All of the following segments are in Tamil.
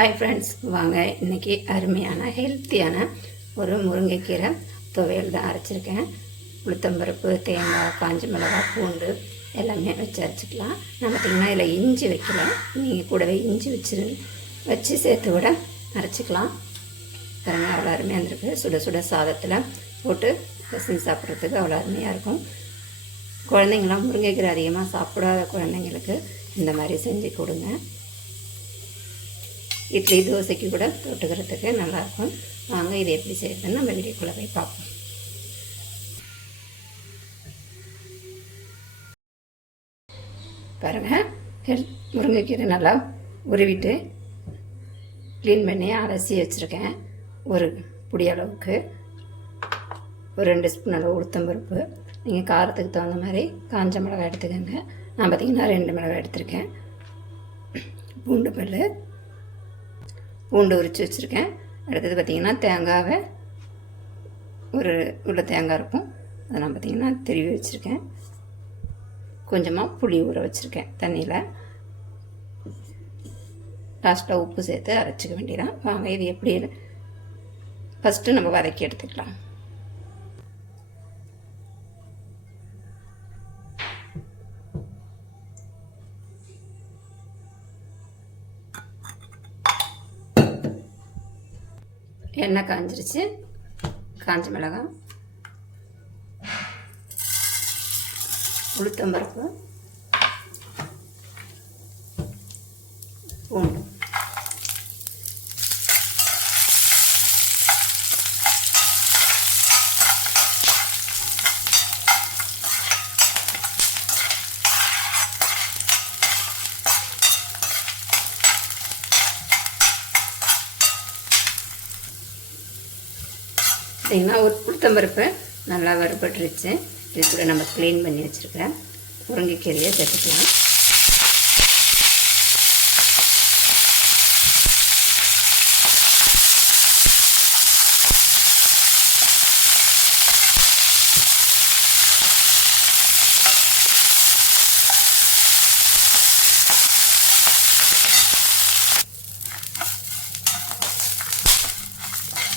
ஹாய் ஃப்ரெண்ட்ஸ் வாங்க. இன்றைக்கி அருமையான ஹெல்த்தியான ஒரு முருங்கைக்கீரை துவையல் தான் அரைச்சிருக்கேன். உளுத்தம்பருப்பு தேங்காய் காஞ்ச மிளகாய் பூண்டு எல்லாமே வச்சு அரைச்சிக்கலாம். நான் பார்த்திங்கன்னா இதில் இஞ்சி வைக்கல. நீங்கள் கூடவே இஞ்சி வச்சு வச்சு சேர்த்து விட அரைச்சிக்கலாம். பாருங்க அவ்வளோ அருமையாக இருந்திருக்கு. சுட சுட சாதத்தில் போட்டு பசங்க சாப்பிட்றதுக்கு அவ்வளோ அருமையாக இருக்கும். குழந்தைங்களாம் முருங்கைக்கீரை அதிகமாக சாப்பிடாத குழந்தைங்களுக்கு இந்த மாதிரி செஞ்சு கொடுங்க. இட்லி தோசைக்கு கூட தொட்டுக்கிறதுக்கு நல்லாயிருக்கும். வாங்க இது எப்படி செய்யறதுன்னு நம்ம வீடியோக்குள்ளே போய் பார்ப்போம். பாருங்கள் ஹெல் முருங்கைக்கீரை நல்லா உருவிட்டு க்ளீன் பண்ணி அலசி வச்சுருக்கேன். ஒரு புடி அளவுக்கு. ஒரு ரெண்டு ஸ்பூன் அளவு உளுத்தம்பருப்பு நீங்கள் காரத்துக்கு தகுந்த மாதிரி காஞ்ச மிளகாய் எடுத்துக்கோங்க. நான் பார்த்தீங்கன்னா ரெண்டு மிளகாய் எடுத்திருக்கேன். பூண்டு பல் பூண்டு உரித்து வச்சுருக்கேன். அடுத்தது பார்த்திங்கன்னா தேங்காவை ஒரு உள்ள தேங்காய் இருக்கும். அதெல்லாம் பார்த்திங்கன்னா திருவி வச்சுருக்கேன். கொஞ்சமாக புளி ஊற வச்சுருக்கேன் தண்ணியில். லாஸ்ட்டாக உப்பு சேர்த்து அரைச்சிக்க வேண்டியதான் வாங்க இது எப்படி? ஃபஸ்ட்டு நம்ம வதக்கி எடுத்துக்கலாம். எண்ணெய் காஞ்சிருச்சு. காஞ்ச மிளகாய். உளுத்தம்பருப்பு. பூண்டு. பார்த்தீங்கன்னா ஒரு உளுத்தம்பருப்பு நல்லா வறுபட்டுருச்சு. இது கூட நம்ம க்ளீன் பண்ணி வச்சுருக்கேன் முருங்கைக்கீரையை சேர்த்துக்கலாம்.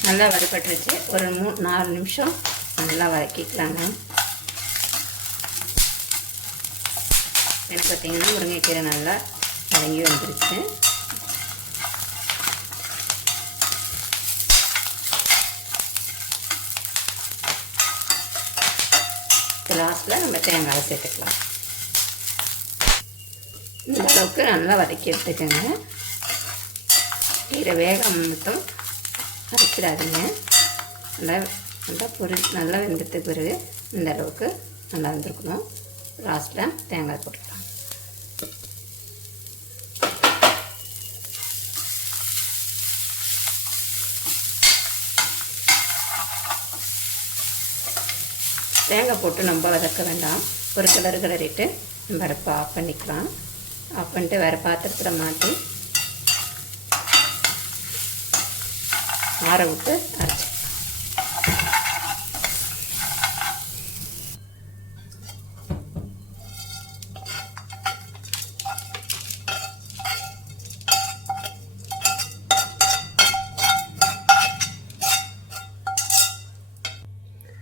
நல்லா வறுபட்டுருச்சு. ஒரு மூ நாலு நிமிஷம் நல்லா வதக்கிக்கலாங்க எனக்கு பார்த்தீங்கன்னா முருங்கைக்கீரை நல்லா வதங்கி வந்துருச்சு. லாஸ்ட்டில் நம்ம தேங்காயை சேர்த்துக்கலாம். இந்த அளவுக்கு நல்லா வதக்கி எடுத்துக்கோங்க. கீரை வேகம் மட்டும் அரைச்சிடாதீங்க நல்லா நல்லா பொருள் நல்லா வெந்ததுக்கு பிறகு இந்த அளவுக்கு நல்லா வந்துருக்கணும். லாஸ்ட்டில் தேங்காய் போட்டுக்கலாம். தேங்காய் போட்டு நம்ம வதக்க வேண்டாம். ஒரு கலர் கலரிட்டு நம்ம அடுப்பை ஆஃப் பண்ணிக்கலாம். ஆஃப் பண்ணிட்டு வேறு பாத்திரத்தில் மாட்டி ஆற விட்டு அரைச்சி.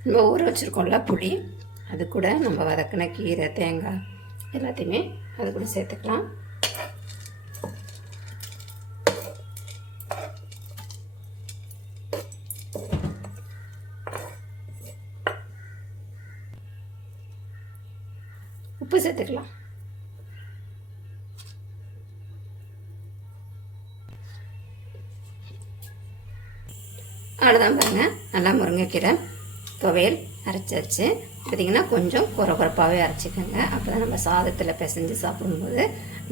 நம்ம ஊற வச்சுருக்கோம்ல புளி அது கூட நம்ம வதக்கின கீரை தேங்காய் எல்லாத்தையுமே அது கூட சேர்த்துக்கலாம். உப்பு சேர்த்துக்கலாம். அவ்வளோதான் பாருங்கள் நல்லா முருங்கைக்கீரை துவையல் அரைச்சாச்சு. பார்த்திங்கன்னா கொஞ்சம் குறை குறைப்பாகவே அரைச்சிக்கோங்க. அப்போ தான் நம்ம சாதத்தில் பிசைஞ்சு சாப்பிடும்போது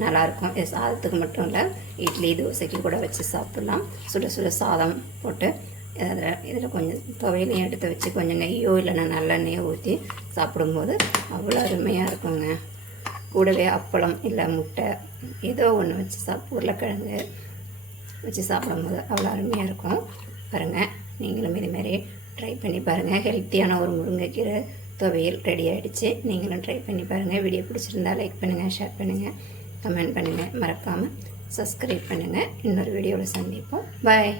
நல்லாயிருக்கும். இது சாதத்துக்கு மட்டும் இல்லை இட்லி தோசைக்கு கூட வச்சு சாப்பிட்லாம். சுட சுட சாதம் போட்டு அதில் இதில் கொஞ்சம் துவையலையும் எடுத்து வச்சு கொஞ்சம் நெய்யோ இல்லைன்னா நல்லெண்ணெயோ ஊற்றி சாப்பிடும்போது அவ்வளோ அருமையாக இருக்குங்க. கூடவே அப்பளம் இல்லை முட்டை ஏதோ ஒன்று வச்சு சாப் உருளைக்கிழங்கு வச்சு சாப்பிடும்போது அவ்வளோ அருமையாக இருக்கும். பாருங்கள் நீங்களும் இதுமாரி ட்ரை பண்ணி பாருங்கள் ஹெல்த்தியான ஒரு முருங்கைக்கீரை துவையல் ரெடி ஆகிடுச்சு நீங்களும் ட்ரை பண்ணி பாருங்கள் வீடியோ பிடிச்சிருந்தா லைக் பண்ணுங்கள் ஷேர் பண்ணுங்கள் கமெண்ட் பண்ணுங்கள் மறக்காமல் சப்ஸ்கிரைப் பண்ணுங்கள் இன்னொரு வீடியோவில் சந்திப்போம். பாய்